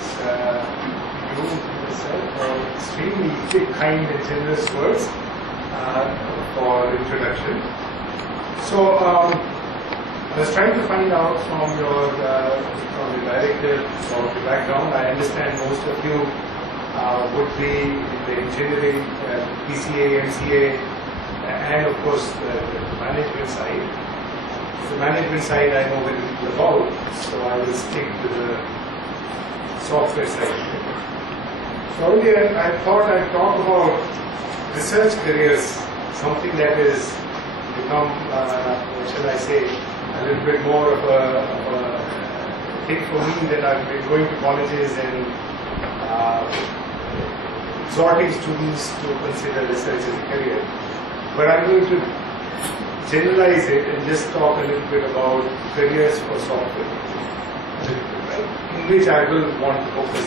thanks you yourself for extremely kind and generous words for introduction. So I was trying to find out from your director or the background. I understand most of you would be in the engineering, PCA, MCA, and of course the management side. The management side I know very little about, so I will stick to the software side. So earlier I thought I'd talk about research careers, something that has become, what shall I say, a little bit more of a thing for me, that I've been going to colleges and exhorting students to consider research as a career. But I'm going to generalize it and just talk a little bit about careers for software, right? In which I will want to focus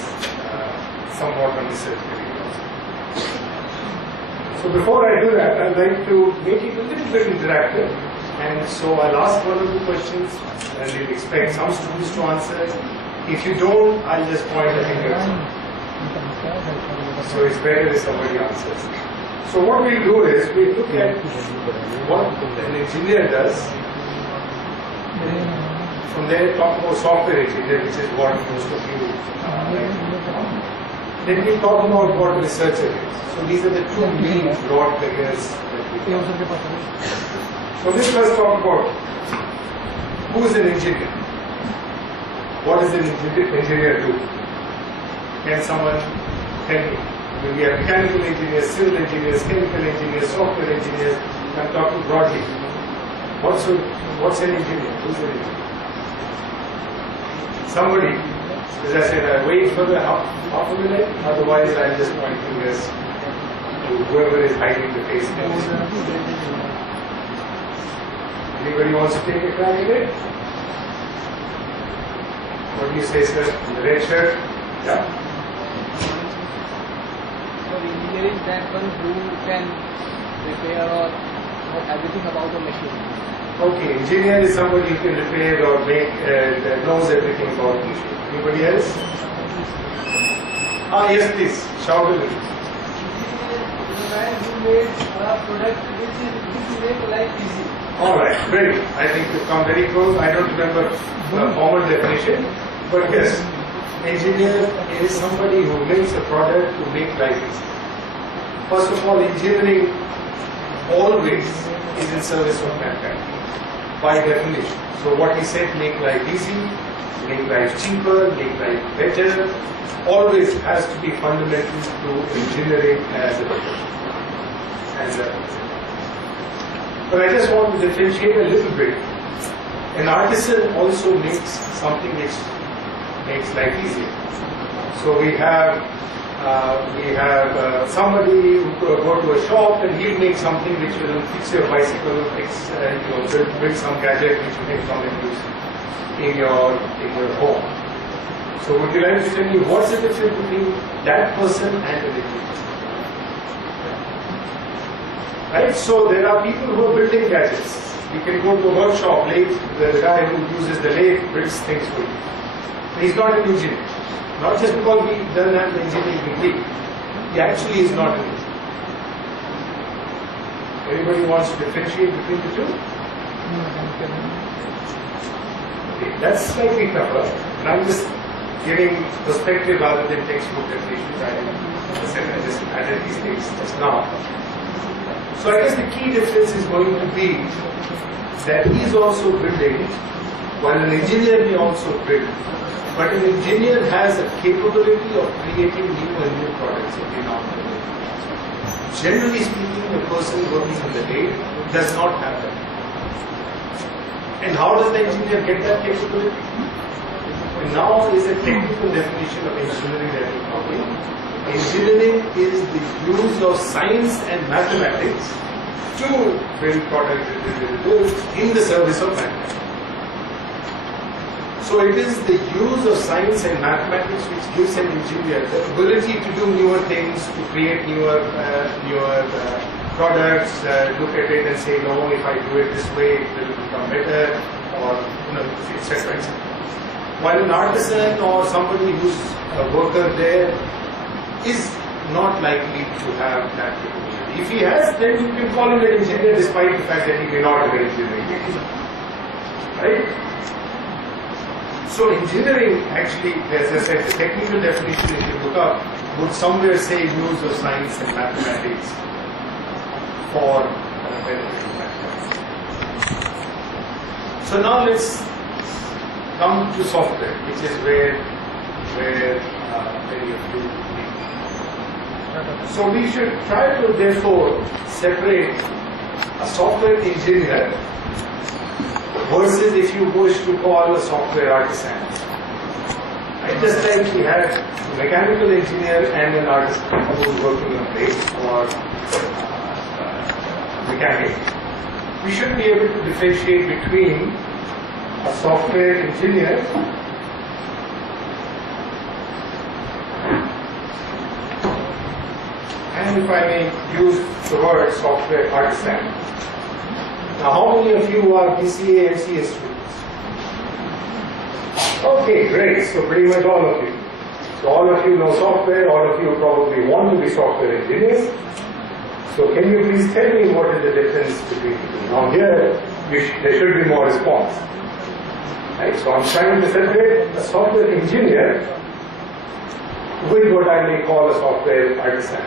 somewhat on research careers. So before I do that, I'd like to make it a little bit interactive. And so I'll ask one or two questions and we'll expect some students to answer. If you don't, I'll just point a finger. So it's better if somebody answers. So what we'll do is we'll look at what an engineer does. From there, talk about software engineer, which is what most of you like. Then we'll talk about what researcher is. So these are the two main broad careers that we have. So let's first talk about who is an engineer. What does an engineer do? Can someone tell me? We have mechanical engineers, civil engineers, chemical engineers, software engineers. I'm talking broadly. What's an engineer? Who's an engineer? Somebody, as I said, I wait for the half a minute, otherwise I'll just point fingers to whoever is hiding the face next. Anybody wants to take a crack at it? What do you say, sir? The red shirt? Yeah. Engineering is that one who can repair or know everything about a machine. Okay, engineer is somebody who can repair or make, knows everything about the machine. Anybody else? Yes, please. Shout a little. The man who made a product which make life easy. Alright, very good. I think you've come very close. I don't remember the formal definition, but yes, engineer is somebody who makes a product to make life easy. First of all, engineering always is in service of mankind, by definition. So what he said, make life easy, make life cheaper, make life better, always has to be fundamental to engineering as a profession. But I just want to differentiate a little bit. An artisan also makes something which makes life easier. So we have somebody who go to a shop and he'll make something which will fix your bicycle, build some gadget which you can come and use in your home. So would you like to tell me what's the difference between that person and an engineer? Right? So there are people who are building gadgets. You can go to a workshop, the guy who uses the lathe builds things for you. He's not an engineer. Not just because he doesn't have the engineering degree. He actually is not an engineer. Everybody wants to differentiate between the two? Okay, that's slightly tougher. And I'm just giving perspective rather than textbook definitions. I just added these things just now. So I guess the key difference is going to be that he is also building, while an engineer may also build. But an engineer has a capability of creating new products every now and then. Generally speaking, the person working in the lathe does not have that. And how does the engineer get that capability? And now is a technical definition of engineering that we're talking. Engineering is the use of science and mathematics to build products in the service of mankind. So it is the use of science and mathematics which gives an engineer the ability to do newer things, to create newer products, look at it and say, no, if I do it this way, it will become better, or etc. etc. While an artisan or somebody who's a worker there is not likely to have that capability. If he has, then you can call him an engineer despite the fact that he may not have an engineering degree. Right? So engineering actually, as I said, the technical definition if you look up would somewhere say use of science and mathematics for benefiting mathematics. So now let's come to software, which is where many of you need. So we should try to therefore separate a software engineer versus if you wish to call a software artisan. Right? Just like we have a mechanical engineer and an artisan who is working on brakes or mechanic, we should be able to differentiate between a software engineer and, if I may use the word, software artisan. Now, how many of you are BCA MCA students? Okay, great. So pretty much all of you. So all of you know software, all of you probably want to be software engineers. So can you please tell me what is the difference between the two? Now here, there should be more response. Right? So I'm trying to separate a software engineer with what I may call a software artisan,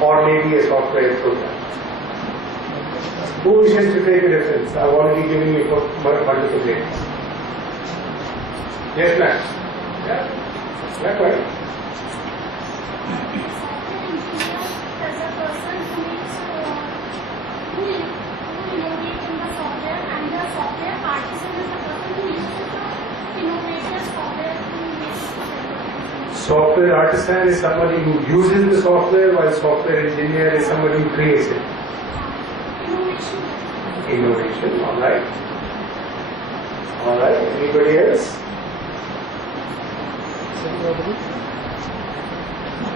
or maybe a software programmer. Who wishes to take a difference? I've already given you multiple names. Yes, ma'am. Yeah, that's right. Software artisan is somebody who uses the software, while software engineer is somebody who creates it. Innovation, alright. Alright, anybody else?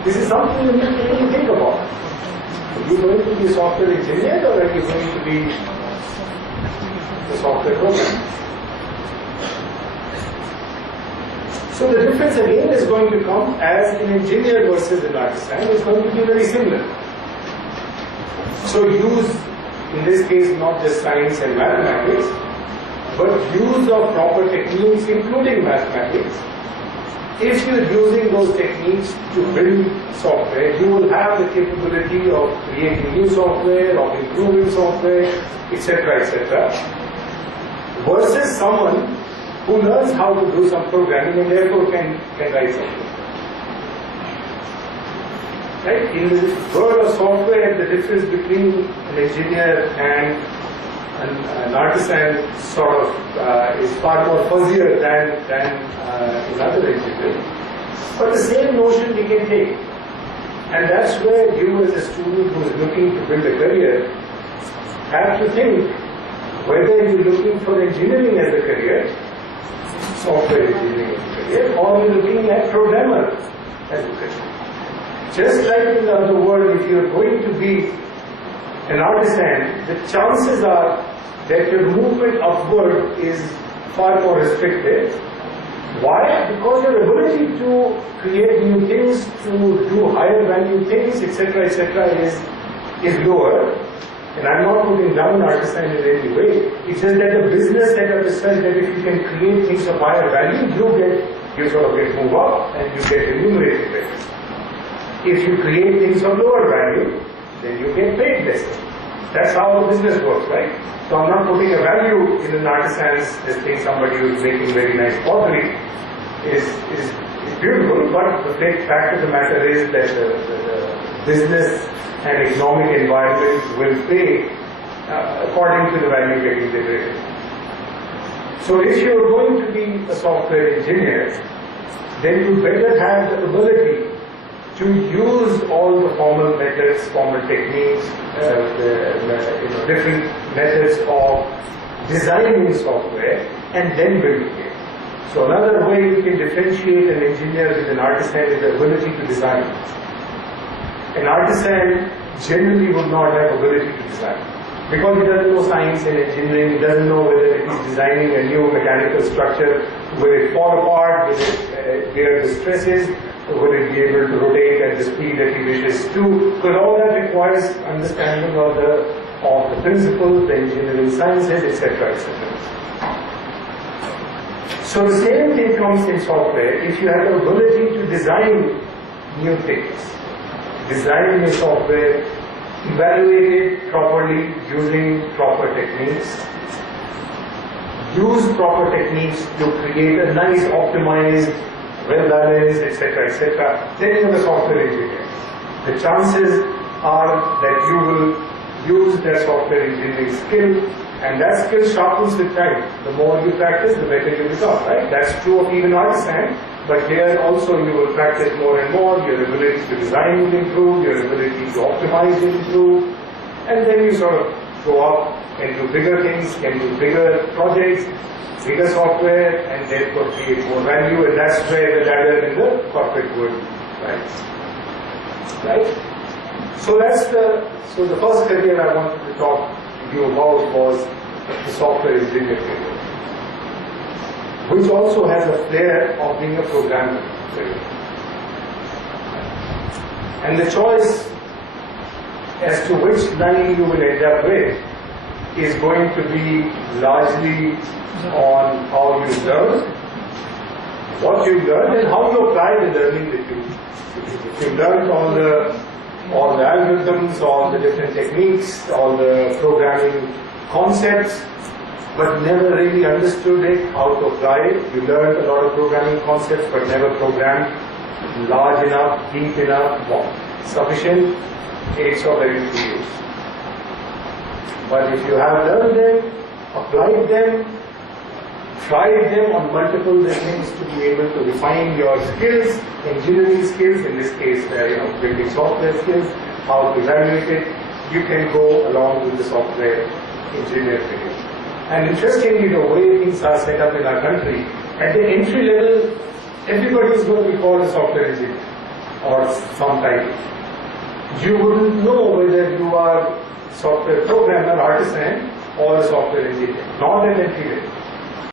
This is something you need to really think about. Are you going to be a software engineer or are you going to be a software programmer? So the difference again is going to come as an engineer versus an artisan is going to be very similar. So use, in this case, not just science and mathematics, but use of proper techniques including mathematics. If you're using those techniques to build software, you will have the capability of creating new software, of improving software, etc., etc. Versus someone who learns how to do some programming and therefore can write something. Right? In the world of software, the difference between an engineer and an artisan sort of is far more fuzzier than in other engineering. But the same notion we can take. And that's where you as a student who is looking to build a career have to think whether you're looking for engineering as a career, software engineering as a career, or you're looking at programmer as a career. Just like in the other world, if you're going to be an artisan, the chances are that your movement upward is far more restricted. Why? Because your ability to create new things, to do higher value things, etc., etc., is lower. And I'm not putting down artisan in any way. It's just that the business setup is such that if you can create things of higher value, you sort of get move up and you get remunerated better. If you create things of lower value, then you get paid less. That's how the business works, right? So I'm not putting a value in an artisan's thing. Somebody who is making very nice pottery is beautiful, but the fact of the matter is that the business and economic environment will pay according to the value getting generated. So if you're going to be a software engineer, then you better have the ability to use all the formal methods, formal techniques, different methods of designing software and then building it. So another way you can differentiate an engineer with an artisan is the ability to design. An artisan generally would not have ability to design. Because he doesn't know science and engineering, he doesn't know whether it is designing a new mechanical structure, will it fall apart, will it bear the stresses, will it be able to rotate at the speed that he wishes to, because all that requires understanding of the principles, the engineering sciences, etc., etc. So the same thing comes in software. If you have the ability to design new things, design new software, evaluate it properly using proper techniques, use proper techniques to create a nice, optimized, well-balanced, etc., etc., then you are a software engineer. The chances are that you will use that software engineering skill, and that skill sharpens with time. The more you practice, the better you become, right? That's true of even artisan, but here also you will practice more and more, your ability to design will improve, your ability to optimize will improve, and then you sort of go up and do bigger things, can do bigger projects, bigger software, and therefore create more value, and that's where the ladder in the corporate world, right? Right? So the first career I wanted to talk to you about was the software engineer career, which also has a flair of being a programmer career. And the choice as to which line you will end up with is going to be largely on how you learn, what you learn, and how you apply the learning that you. If you learned all the algorithms, all the different techniques, all the programming concepts, but never really understood it, how to apply it. You learned a lot of programming concepts, but never programmed large enough, deep enough, sufficient. It's of very few use. But if you have learned them, applied them, tried them on multiple things to be able to refine your skills, engineering skills, in this case, building software skills, how to evaluate it, you can go along with the software engineer career. And interestingly, the way things are set up in our country, at the entry level, everybody is going to be called a software engineer or some title. You wouldn't know whether you are software programmer, artisan, or a software engineer, not at entry level.